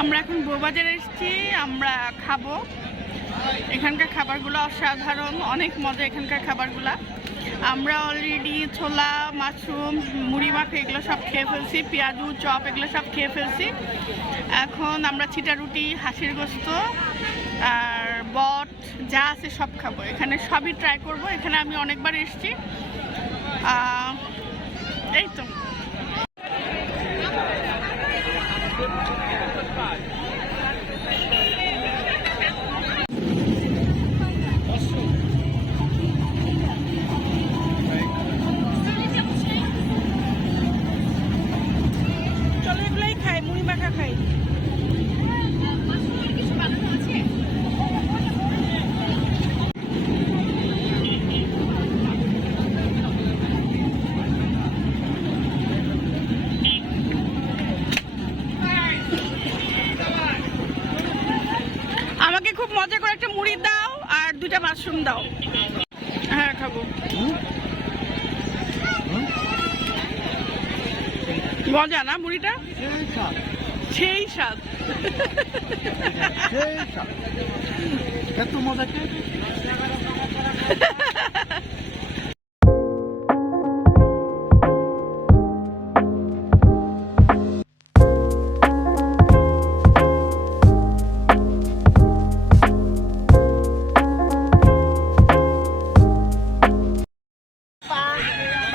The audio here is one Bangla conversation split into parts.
আমরা এখন বউবাজারে এসেছি, আমরা খাবো। এখানকার খাবারগুলো অসাধারণ, অনেক মজা এখানকার খাবারগুলা। আমরা অলরেডি ছোলা, মাশরুম, মুড়ি মাখা এগুলো সব খেয়ে ফেলছি, পেঁয়াজু, চপ এগুলো সব খেয়ে ফেলছি। এখন আমরা ছিটা রুটি, হাঁসের গোস্ত আর বট যা আছে সব খাবো। এখানে সবই ট্রাই করব। এখানে আমি অনেকবার এসেছি। এই তো চলো এগুলোই খাই, মুড়ি মাখা খাই। আমাকে খুব মজা করে একটা মুড়ি দাও আর 2টা মাশরুম দাও। হ্যাঁ খাবো। মজা না মুড়িটা? সেই স্বাদ। এত মজা কে?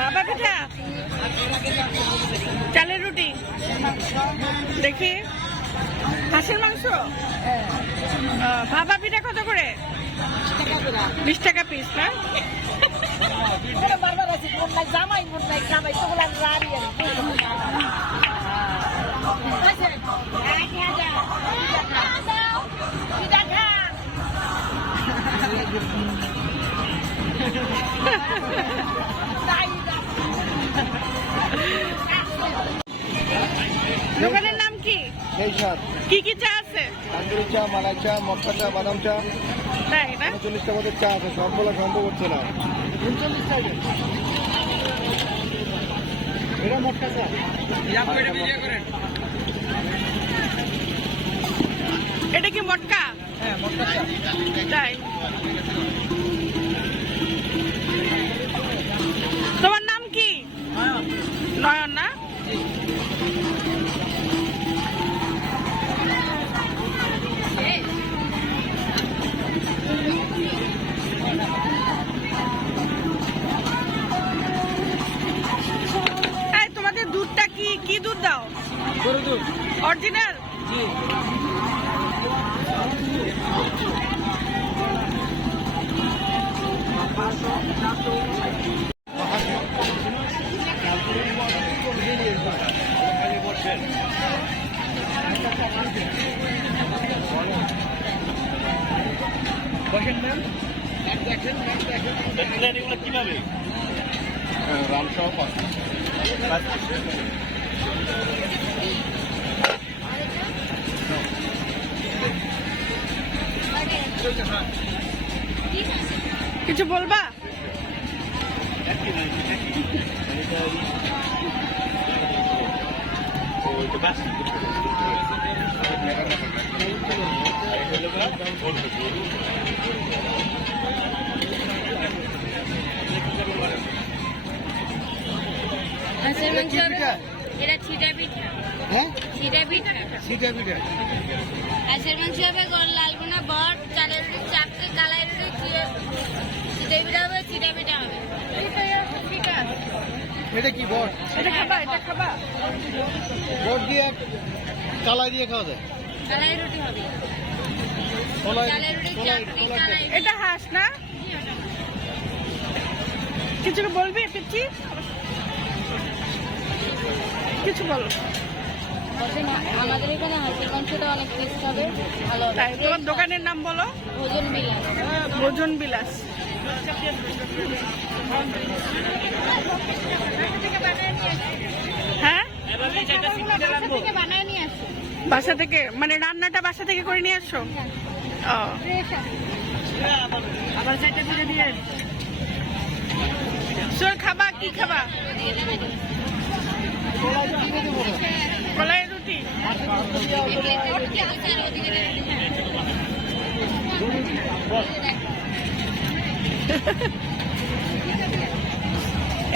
বাবা পিঠা, চালের রুটি, দেখি হাঁসের মাংস, বাবা পিঠা কত করে? 20 টাকা পিস না? দোকানের নাম কি? কি কি চা আছে? তান্দুরি চা, মালাই চা, মটকা চা, বাদাম চা। তাই না? 39টা মতো চা আছে, সবগুলো সম্ভব হচ্ছে না। 39 টাকা এটা মটকা চা। এটা কি মটকা? হ্যাঁ, মটকা চা। তাই? তোমার নাম কি? নয়ন না? তোমাদের দুধটা কি কি দুধ দাও? গরুর দুধ অরিজিনাল? জি। কিভাবে রামসহ কিছু বলবা? এটা ছিটা পিঠা। হ্যাঁ, ছিটা পিঠা। সিটা পিঠা। হাঁসের মাংস হবে, লাল বোনা বট, চালের রুটি, চাপটি, কালাই রুটি, ছিটা পিঠা হবে, ছিটা পিঠা হবে। এটা কি বট? এটা খাবা? এটা খাবা? বট দিয়ে কালাই দিয়ে খাওয়া যায়। কালাই রুটি হবে। চালের রুটি, চাপটি, কালাই। এটা হাঁস না? কিছু বলবি পিচ্ছি? কিছু বলো। আমাদের এখানে হাঁসের মাংসটা অনেক টেস্ট হবে, ভালো হবে। তাই তোমার দোকানের নাম বলো? ভোজন বিলাস। ভোজন বিলাস। হ্যাঁ, বানায় নিয়ে আসো। বাসা থেকে মানে রান্নাটা বাসা থেকে করে নিয়ে আসো? ও, আবার চাইতে করে দিয়ে সোর খাবা? কি খাবা? কলাই রুটি।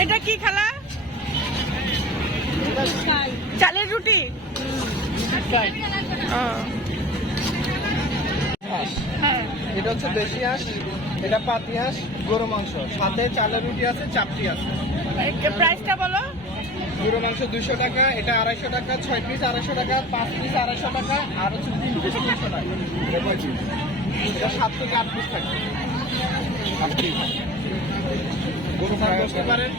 এটা কি খালা? চালের রুটি। হ্যাঁ, এটা হচ্ছে দেশি হাঁস, এটা পাতি হাঁস, গরু মাংস, সাথে চালের রুটি আছে, চাপটি আছে। প্রাইসটা বলো। গরু মাংস 200 টাকা, এটা 250 টাকা, 6 পিস 250 টাকা, 5 পিস 250 টাকা, আর হচ্ছে 3 পিস 300 টাকা। এটা 7 থেকে 8 পিস থাকে। গরু খান বসতে পারেন।